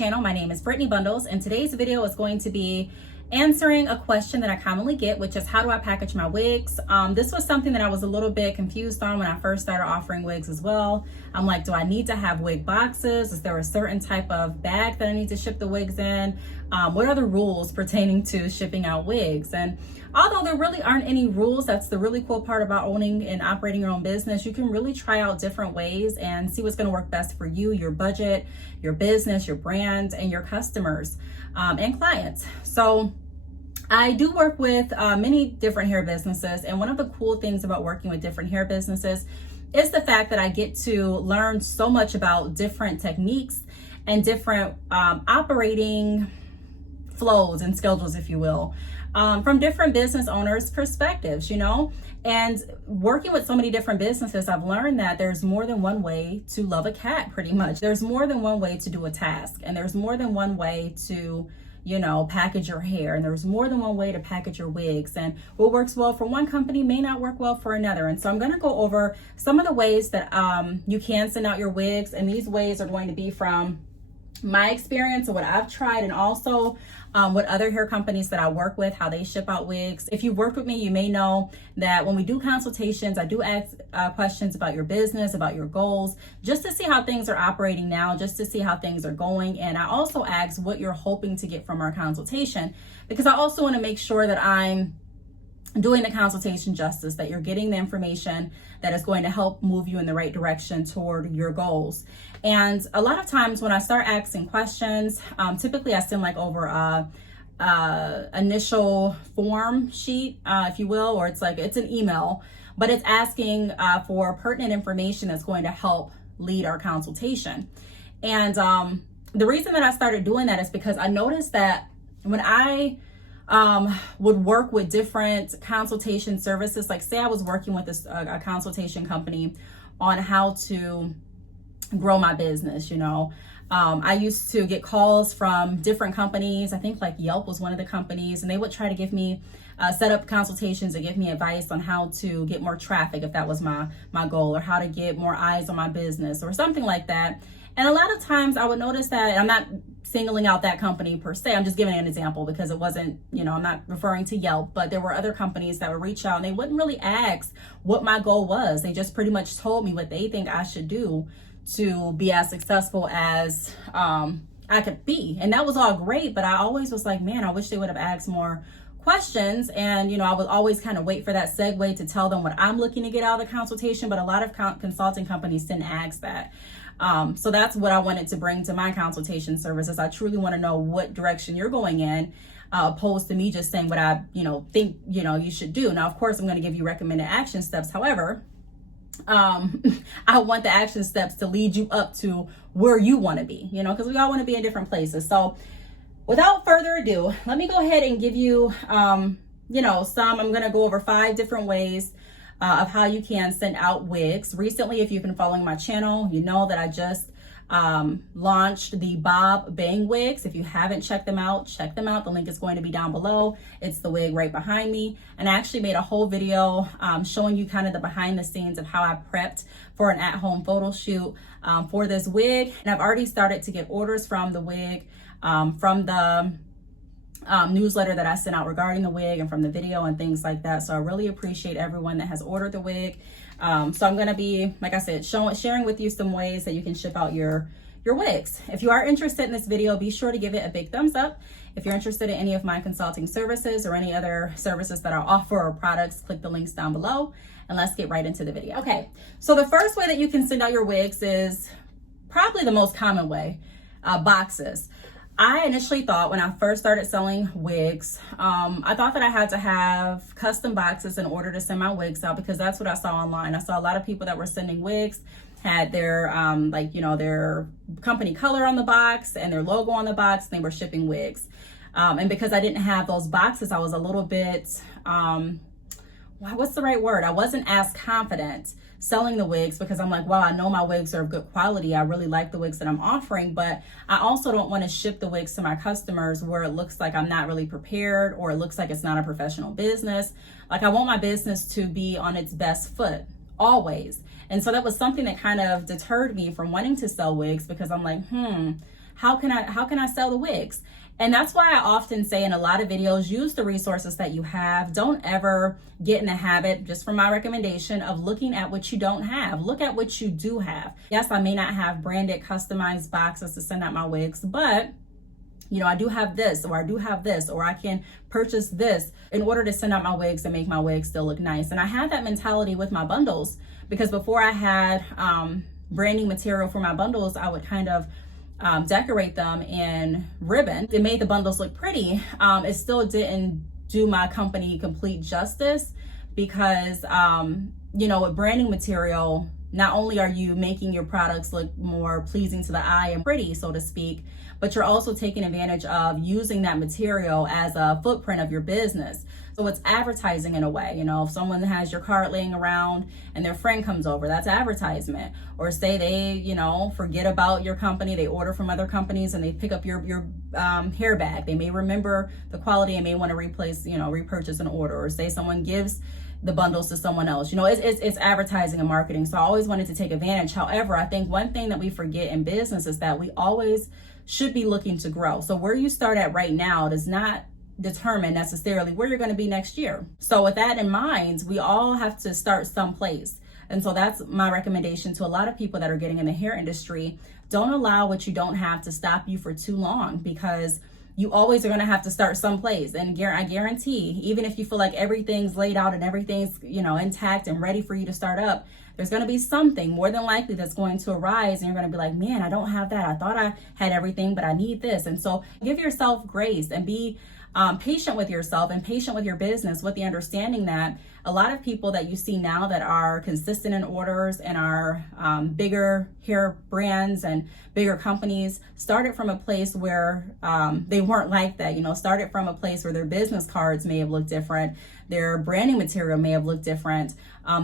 channel. My name is Brittney Bundles, and today's video is going to be answering a question that I commonly get, which is how do I package my wigs? This was something that I was a little bit confused on when I first started offering wigs as well. I'm like, do I need to have wig boxes? Is there a certain type of bag that I need to ship the wigs in? What are the rules pertaining to shipping out wigs? And although there really aren't any rules, that's the really cool part about owning and operating your own business. You can really try out different ways and see what's going to work best for you, your budget, your business, your brand, and your customers and clients. So I do work with many different hair businesses, and one of the cool things about working with different hair businesses is the fact that I get to learn so much about different techniques and different operating flows and schedules, if you will, from different business owners' perspectives, you know. And working with so many different businesses, I've learned that there's more than one way to love a cat, pretty much. There's more than one way to do a task, and there's more than one way to, you know, package your hair, and there's more than one way to package your wigs, and what works well for one company may not work well for another. And so I'm going to go over some of the ways that you can send out your wigs, and these ways are going to be from my experience and what I've tried, and also what other hair companies that I work with, how they ship out wigs. If you've worked with me, you may know that when we do consultations, I do ask questions about your business, about your goals, just to see how things are operating now, just to see how things are going. And I also ask what you're hoping to get from our consultation, because I also want to make sure that I'm doing the consultation justice, that you're getting the information that is going to help move you in the right direction toward your goals. And a lot of times when I start asking questions, typically I send like over a initial form sheet, if you will, or it's an email, but it's asking for pertinent information that's going to help lead our consultation. And the reason that I started doing that is because I noticed that when I would work with different consultation services, like say I was working with a consultation company on how to grow my business, you know. I used to get calls from different companies. I think like Yelp was one of the companies, and they would try to give me set up consultations and give me advice on how to get more traffic, if that was my goal, or how to get more eyes on my business or something like that. And a lot of times I would notice that, and I'm not singling out that company per se, I'm just giving an example because it wasn't, you know, I'm not referring to Yelp, but there were other companies that would reach out and they wouldn't really ask what my goal was. They just pretty much told me what they think I should do to be as successful as I could be. And that was all great, but I always was like, man, I wish they would have asked more questions. And, you know, I would always kind of wait for that segue to tell them what I'm looking to get out of the consultation, but a lot of consulting companies didn't ask that. So that's what I wanted to bring to my consultation services. I truly want to know what direction you're going in, opposed to me just saying what I, you know, think, you know, you should do. Now, of course, I'm going to give you recommended action steps. However, I want the action steps to lead you up to where you want to be, you know, because we all want to be in different places. So without further ado, let me go ahead and give you, you know, I'm going to go over 5 different ways of how you can send out wigs. Recently, if you've been following my channel, you know that I just launched the Bob Bang wigs. If you haven't checked them out, check them out. The link is going to be down below. It's the wig right behind me. And I actually made a whole video showing you kind of the behind the scenes of how I prepped for an at-home photo shoot for this wig. And I've already started to get orders from the wig, from the newsletter that I sent out regarding the wig, and from the video and things like that. So I really appreciate everyone that has ordered the wig. So I'm going to be, like I said, sharing with you some ways that you can ship out your wigs. If you are interested in this video, be sure to give it a big thumbs up. If you're interested in any of my consulting services or any other services that I offer or products, click the links down below, and let's get right into the video. Okay, so the first way that you can send out your wigs is probably the most common way, boxes. I initially thought when I first started selling wigs, I thought that I had to have custom boxes in order to send my wigs out, because that's what I saw online. I saw a lot of people that were sending wigs, had their, like, you know, their company color on the box and their logo on the box, and they were shipping wigs. And because I didn't have those boxes, I was a little bit, what's the right word? I wasn't as confident selling the wigs, because I'm like, wow, I know my wigs are of good quality. I really like the wigs that I'm offering, but I also don't want to ship the wigs to my customers where it looks like I'm not really prepared, or it looks like it's not a professional business. Like, I want my business to be on its best foot always. And so that was something that kind of deterred me from wanting to sell wigs, because I'm like, how can I sell the wigs? And that's why I often say in a lot of videos, use the resources that you have. Don't ever get in the habit, just from my recommendation, of looking at what you don't have. Look at what you do have. Yes, I may not have branded, customized boxes to send out my wigs, but I do have this, or I do have this, or I can purchase this in order to send out my wigs and make my wigs still look nice. And I had that mentality with my bundles, because before I had branding material for my bundles, I would kind of decorate them in ribbon. It made the bundles look pretty. It still didn't do my company complete justice, because with branding material, not only are you making your products look more pleasing to the eye and pretty, so to speak, but you're also taking advantage of using that material as a footprint of your business. So it's advertising in a way. If someone has your card laying around and their friend comes over, that's advertisement. Or say they, forget about your company, they order from other companies and they pick up your hair bag. They may remember the quality and may want to repurchase an order. Or say someone gives the bundles to someone else. It's advertising and marketing. So I always wanted to take advantage. However, I think one thing that we forget in business is that we always should be looking to grow. So where you start at right now does not determine necessarily where you're going to be next year. So with that in mind, we all have to start someplace. And so that's my recommendation to a lot of people that are getting in the hair industry. Don't allow what you don't have to stop you for too long, because you always are going to have to start someplace. And I guarantee, even if you feel like everything's laid out and everything's, intact and ready for you to start up, there's going to be something more than likely that's going to arise, and you're going to be like, man, I don't have that. I thought I had everything, but I need this. And so give yourself grace and be patient with yourself and patient with your business, with the understanding that a lot of people that you see now that are consistent in orders and are bigger hair brands and bigger companies started from a place where they weren't like that. Started from a place where their business cards may have looked different, their branding material may have looked different,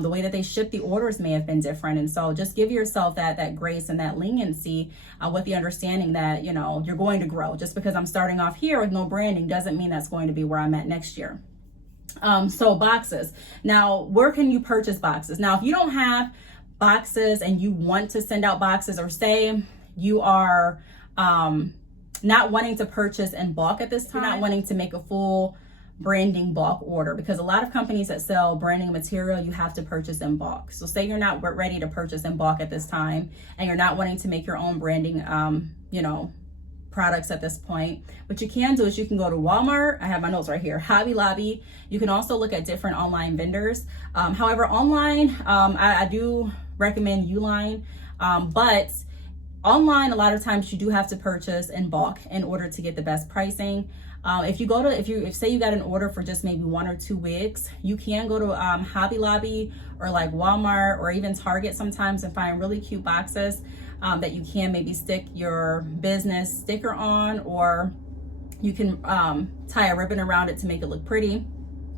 the way that they ship the orders may have been different. And so just give yourself that grace and that leniency with the understanding that you're going to grow. Just because I'm starting off here with no branding doesn't mean that's going to be where I'm at next year. So boxes. Now, where can you purchase boxes? Now, if you don't have boxes and you want to send out boxes, or say you are not wanting to purchase in bulk at this time, you're not wanting to make a full branding bulk order, because a lot of companies that sell branding material, you have to purchase in bulk. So say you're not ready to purchase in bulk at this time, and you're not wanting to make your own branding, products at this point. What you can do is you can go to Walmart. I have my notes right here. Hobby Lobby. You can also look at different online vendors. However, online, I do recommend Uline, but online, a lot of times you do have to purchase in bulk in order to get the best pricing. If say you got an order for just maybe 1 or 2 wigs, you can go to Hobby Lobby or like Walmart or even Target sometimes and find really cute boxes that you can maybe stick your business sticker on, or you can tie a ribbon around it to make it look pretty.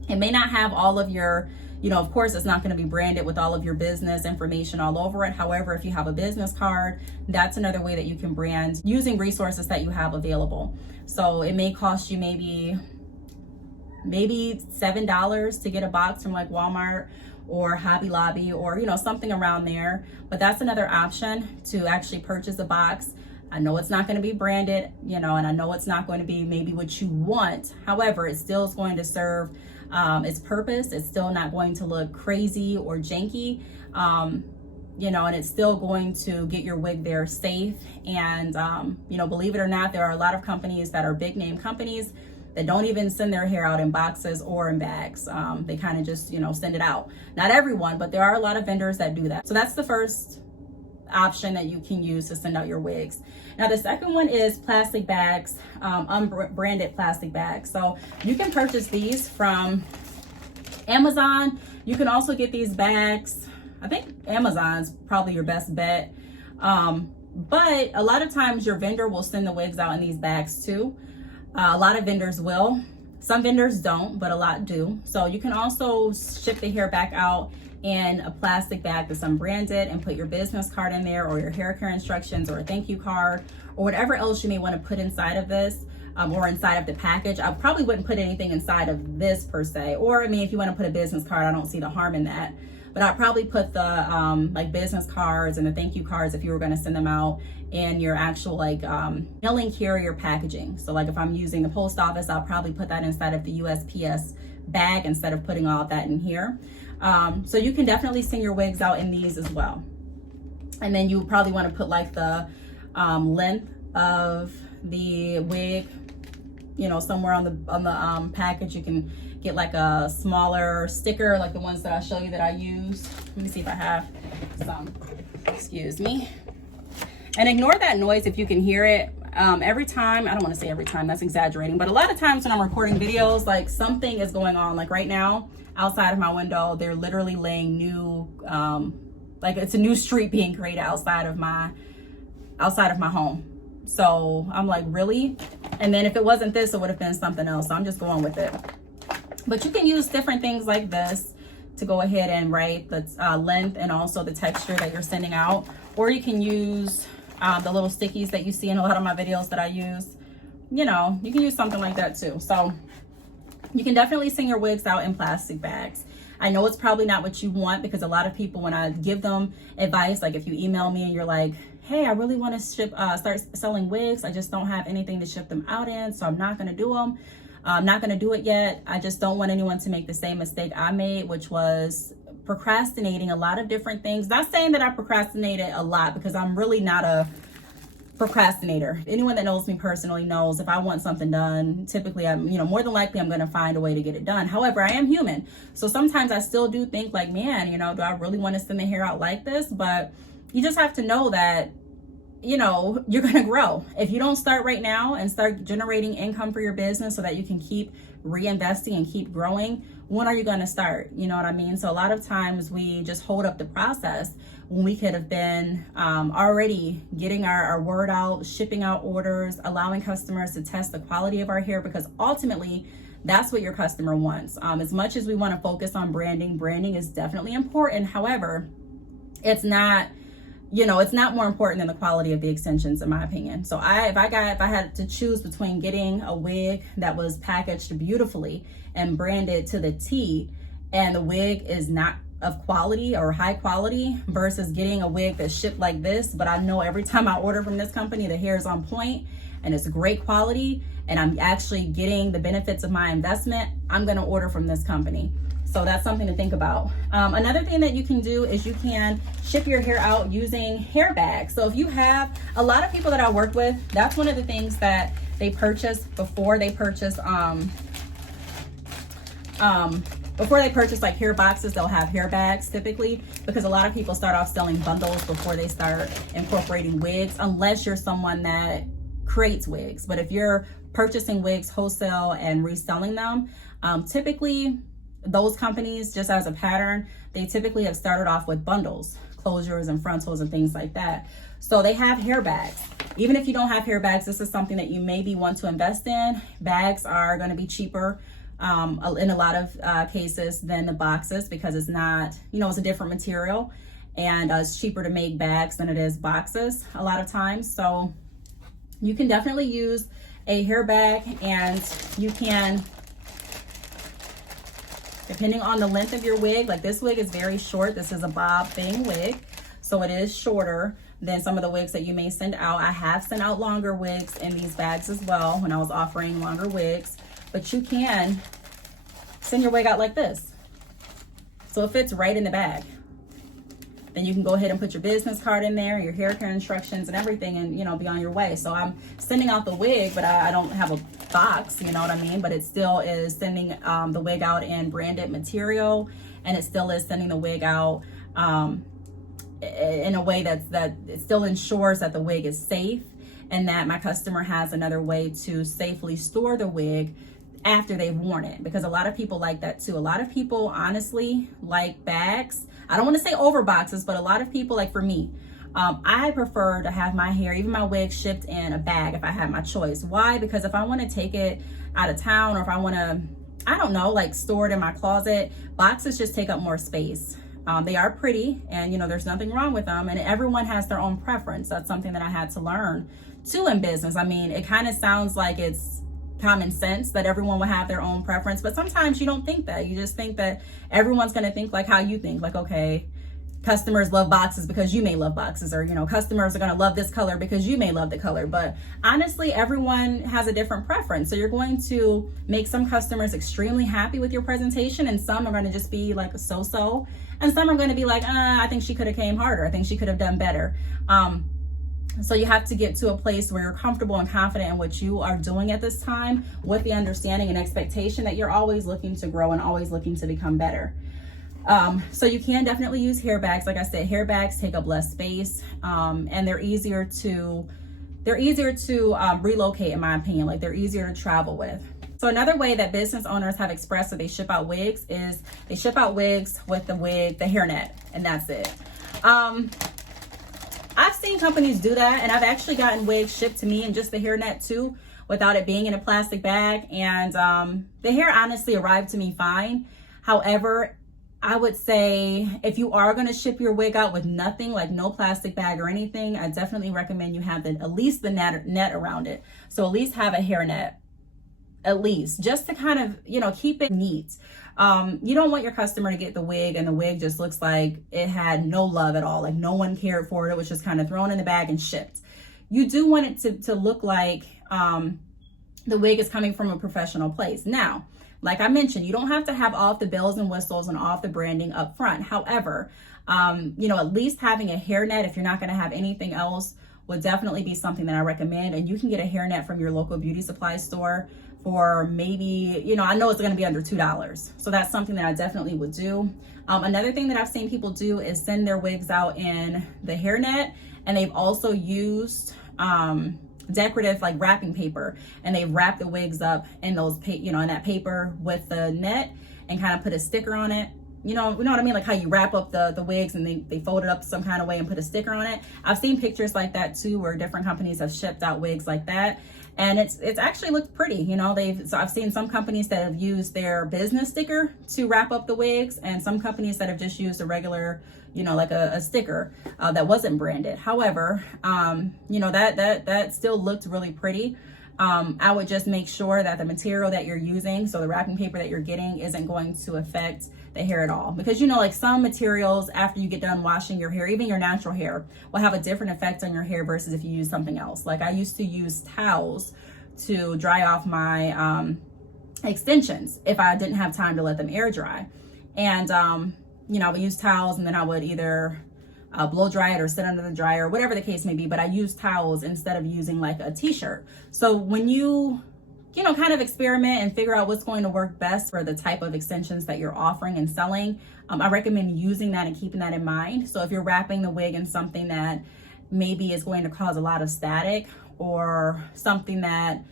It may not have all of your, of course, it's not going to be branded with all of your business information all over it. However, if you have a business card, that's another way that you can brand using resources that you have available. So it may cost you maybe $7 to get a box from like Walmart or Hobby Lobby, or something around there. But that's another option to actually purchase a box. I know it's not going to be branded, and I know it's not going to be maybe what you want. However, it still is going to serve its purpose. It's still not going to look crazy or janky, and it's still going to get your wig there safe. And, believe it or not, there are a lot of companies that are big name companies that don't even send their hair out in boxes or in bags. They kind of just, send it out. Not everyone, but there are a lot of vendors that do that. So that's the first option that you can use to send out your wigs. Now, the second one is plastic bags, unbranded plastic bags. So you can purchase these from Amazon. You can also get these bags. I think Amazon's probably your best bet. But a lot of times your vendor will send the wigs out in these bags too. A lot of vendors will. Some vendors don't, but a lot do. So you can also ship the hair back out in a plastic bag that's unbranded and put your business card in there, or your hair care instructions, or a thank you card, or whatever else you may want to put inside of this, or inside of the package. I probably wouldn't put anything inside of this per se. Or, if you want to put a business card, I don't see the harm in that. but I'd probably put the like business cards and the thank you cards, if you were going to send them out, in your actual like mailing carrier packaging. So like if I'm using the post office, I'll probably put that inside of the USPS bag instead of putting all of that in here. So you can definitely send your wigs out in these as well. And then you probably want to put like the length of the wig, you know, somewhere on the package. You can get like a smaller sticker, like the ones that I'll show you that I use. Let me see if I have some. Excuse me. And ignore that noise if you can hear it. Every time, I don't want to say every time, that's exaggerating, but a lot of times when I'm recording videos, like something is going on. Like right now, outside of my window, they're literally laying new, like it's a new street being created outside of my home. So I'm like, really? And then if it wasn't this, it would have been something else. So I'm just going with it. But you can use different things like this to go ahead and write the length and also the texture that you're sending out. Or you can use the little stickies that you see in a lot of my videos that I use. You know, you can use something like that too. So you can definitely send your wigs out in plastic bags. I know it's probably not what you want, because a lot of people, when I give them advice, like if you email me and you're like, hey, I really want to start selling wigs, I just don't have anything to ship them out in, so I'm not going to do them. I'm not going to do it yet. I just don't want anyone to make the same mistake I made, which was procrastinating a lot of different things. Not saying that I procrastinated a lot, because I'm really not a procrastinator. Anyone that knows me personally knows if I want something done, typically I'm, you know, more than likely I'm going to find a way to get it done. However, I am human. So sometimes I still do think like, man, you know, do I really want to send the hair out like this? But you just have to know that, you know, you're going to grow. If you don't start right now and start generating income for your business so that you can keep reinvesting and keep growing, when are you going to start? You know what I mean? So a lot of times we just hold up the process when we could have been already getting our word out, shipping out orders, allowing customers to test the quality of our hair, because ultimately that's what your customer wants. As much as we want to focus on branding is definitely important. However, it's not, you know, it's not more important than the quality of the extensions, in my opinion. So if I had to choose between getting a wig that was packaged beautifully and branded to the T, and the wig is not of quality or high quality, versus getting a wig that's shipped like this, but I know every time I order from this company, the hair is on point and it's great quality and I'm actually getting the benefits of my investment, I'm gonna order from this company. So that's something to think about. Another thing that you can do is you can ship your hair out using hair bags. So if you have, a lot of people that I work with, that's one of the things that they purchase before they purchase like hair boxes, they'll have hair bags typically, because a lot of people start off selling bundles before they start incorporating wigs, unless you're someone that creates wigs. But if you're purchasing wigs wholesale and reselling them, typically those companies, just as a pattern, they typically have started off with bundles, closures and frontals and things like that. So they have hair bags. Even if you don't have hair bags, this is something that you maybe want to invest in. Bags are going to be cheaper in a lot of cases than the boxes, because it's not, you know, it's a different material, and it's cheaper to make bags than it is boxes a lot of times. So you can definitely use a hair bag, and you can, depending on the length of your wig, like this wig is very short. This is a bob bang wig, so it is shorter than some of the wigs that you may send out. I have sent out longer wigs in these bags as well when I was offering longer wigs, but you can send your wig out like this. So it fits right in the bag. Then you can go ahead and put your business card in there, your hair care instructions and everything, and, you know, be on your way. So I'm sending out the wig, but I don't have a box, you know what I mean? But it still is sending the wig out in branded material, and it still is sending the wig out in a way that it still ensures that the wig is safe, and that my customer has another way to safely store the wig after they've worn it, because a lot of people like that too. A lot of people honestly like bags. I don't want to say over boxes, but a lot of people, like for me, I prefer to have my hair, even my wig, shipped in a bag if I have my choice. Why? Because if I want to take it out of town, or if I want to, I don't know, like store it in my closet, boxes just take up more space. They are pretty, and, you know, there's nothing wrong with them, and everyone has their own preference. That's something that I had to learn too in business. I mean, it kind of sounds like it's common sense that everyone will have their own preference, but sometimes you don't think that. You just think that everyone's going to think like how you think, like, okay, customers love boxes because you may love boxes, or, you know, customers are going to love this color because you may love the color. But honestly, everyone has a different preference. So you're going to make some customers extremely happy with your presentation, and some are going to just be like a so-so, and some are going to be like, I think she could have came harder. I think she could have done better. So you have to get to a place where you're comfortable and confident in what you are doing at this time, with the understanding and expectation that you're always looking to grow and always looking to become better. So you can definitely use hair bags. Like I said, hair bags take up less space, and they're easier to relocate, in my opinion. Like, they're easier to travel with. So another way that business owners have expressed that they ship out wigs is they ship out wigs with the hairnet, and that's it. I've seen companies do that, and I've actually gotten wigs shipped to me in just the hairnet too, without it being in a plastic bag. And the hair honestly arrived to me fine. However, I would say if you are going to ship your wig out with nothing, like no plastic bag or anything, I definitely recommend you have at least the net around it. So at least have a hairnet, at least, just to kind of, you know, keep it neat. You don't want your customer to get the wig and the wig just looks like it had no love at all, like no one cared for it. It was just kind of thrown in the bag and shipped. You do want it to look like the wig is coming from a professional place. Now, like I mentioned, you don't have to have all of the bells and whistles and all of the branding up front. However, you know, at least having a hairnet, if you're not going to have anything else, would definitely be something that I recommend. And you can get a hairnet from your local beauty supply store for maybe, you know, I know it's going to be under $2. So that's something that I definitely would do. Another thing that I've seen people do is send their wigs out in the hairnet, and they've also used decorative like wrapping paper, and they wrap the wigs up in those in that paper with the net, and kind of put a sticker on it. You know what I mean? Like how you wrap up the wigs and they fold it up some kind of way and put a sticker on it. I've seen pictures like that too, where different companies have shipped out wigs like that, and it's actually looked pretty. You know, so I've seen some companies that have used their business sticker to wrap up the wigs, and some companies that have just used a regular, you know, like a sticker that wasn't branded. However, you know, that still looked really pretty. I would just make sure that the material that you're using, so the wrapping paper that you're getting, isn't going to affect the hair at all. Because, you know, like some materials, after you get done washing your hair, even your natural hair, will have a different effect on your hair versus if you use something else. Like I used to use towels to dry off my extensions if I didn't have time to let them air dry. And, you know, I would use towels, and then I would either blow dry it or sit under the dryer, whatever the case may be. But I use towels instead of using like a t-shirt. So when you know, kind of experiment and figure out what's going to work best for the type of extensions that you're offering and selling, I recommend using that and keeping that in mind. So if you're wrapping the wig in something that maybe is going to cause a lot of static, or something that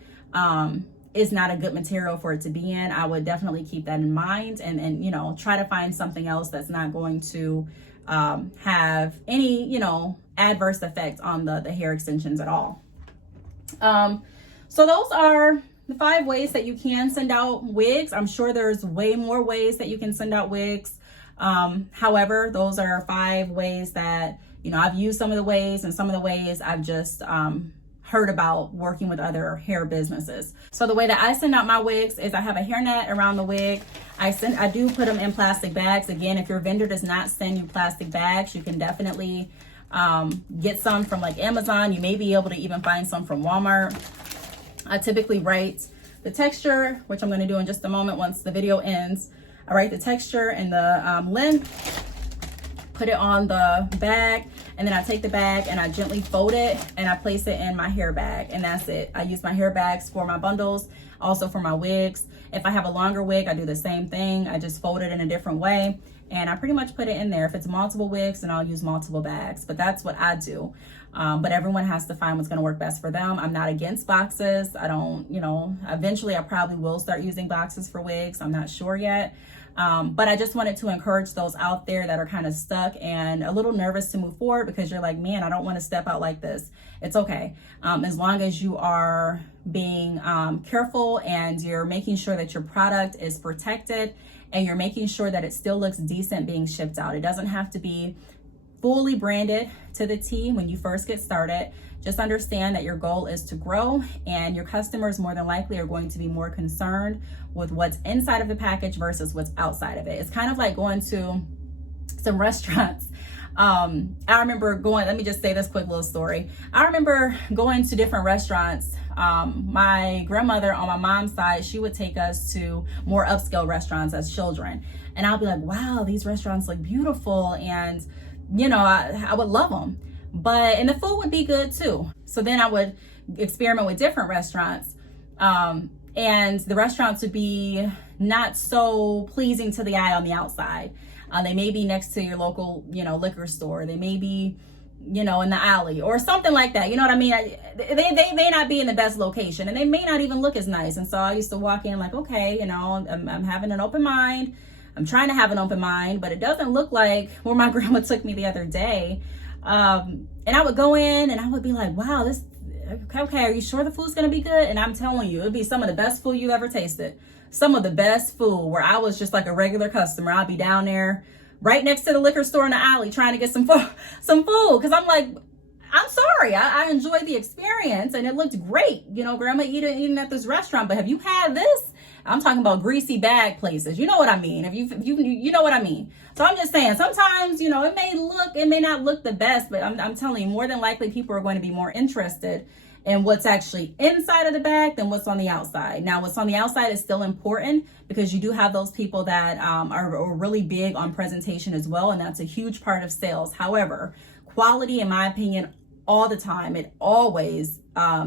is not a good material for it to be in, I would definitely keep that in mind, and you know, try to find something else that's not going to have any, you know, adverse effect on the hair extensions at all. So those are the 5 ways that you can send out wigs. I'm sure there's way more ways that you can send out wigs. However, those are 5 ways that, you know, I've used some of the ways, and some of the ways I've just heard about working with other hair businesses. So the way that I send out my wigs is I have a hairnet around the wig. I do put them in plastic bags. Again, if your vendor does not send you plastic bags, you can definitely get some from like Amazon. You may be able to even find some from Walmart. I typically write the texture, which I'm going to do in just a moment once the video ends. I write the texture and the length, put it on the bag, and then I take the bag and I gently fold it and I place it in my hair bag, and that's it. I use my hair bags for my bundles, also for my wigs. If I have a longer wig, I do the same thing. I just fold it in a different way, and I pretty much put it in there. If it's multiple wigs, then I'll use multiple bags, but that's what I do. But everyone has to find what's going to work best for them. I'm not against boxes. I don't, you know, eventually I probably will start using boxes for wigs. I'm not sure yet. But I just wanted to encourage those out there that are kind of stuck and a little nervous to move forward, because you're like, man, I don't want to step out like this. It's okay. As long as you are being careful, and you're making sure that your product is protected, and you're making sure that it still looks decent being shipped out. It doesn't have to be fully branded to the T when you first get started. Just understand that your goal is to grow, and your customers more than likely are going to be more concerned with what's inside of the package versus what's outside of it. It's kind of like going to some restaurants. I remember going, let me just say this quick little story. I remember going to different restaurants. My grandmother on my mom's side, she would take us to more upscale restaurants as children. And I'll be like, wow, these restaurants look beautiful. And, you know, I would love them. And the food would be good too. So then I would experiment with different restaurants. And the restaurants would be not so pleasing to the eye on the outside. They may be next to your local, liquor store. They may be, in the alley or something like that. You know what I mean? They may not be in the best location, and they may not even look as nice. And so I used to walk in like, okay, I'm having an open mind. I'm trying to have an open mind, but it doesn't look like where my grandma took me the other day. And I would go in and I would be like, wow, okay, are you sure the food's going to be good? And I'm telling you, it'd be some of the best food you've ever tasted. Some of the best food where I was just like a regular customer. I'd be down there right next to the liquor store in the alley trying to get some food. Cause I'm like, I'm sorry. I enjoyed the experience and it looked great. Grandma eating at this restaurant, but have you had this? I'm talking about greasy bag places. You know what I mean? If you know what I mean. So I'm just saying, sometimes, it may not look the best, but I'm telling you, more than likely people are going to be more interested in what's actually inside of the bag than what's on the outside. Now, what's on the outside is still important because you do have those people that are really big on presentation as well. And that's a huge part of sales. However, quality, in my opinion, all the time, it always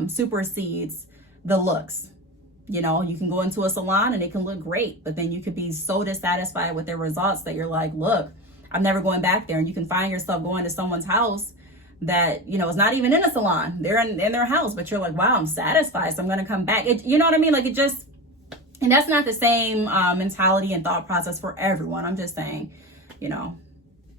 supersedes the looks. You can go into a salon and it can look great, but then you could be so dissatisfied with their results that you're like, look, I'm never going back there. And you can find yourself going to someone's house that, is not even in a salon. They're in their house, but you're like, wow, I'm satisfied, so I'm going to come back. You know what I mean? Like and that's not the same mentality and thought process for everyone. I'm just saying,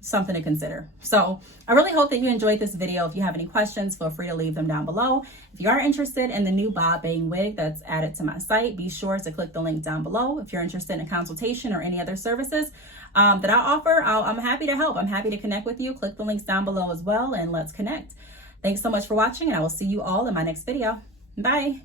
something to consider. So I really hope that you enjoyed this video. If you have any questions, feel free to leave them down below. If you are interested in the new bob bang wig that's added to my site, be sure to click the link down below. If you're interested in a consultation or any other services that I offer, I'm happy to help. I'm happy to connect with you. Click the links down below as well, and let's connect. Thanks so much for watching, and I will see you all in my next video. Bye.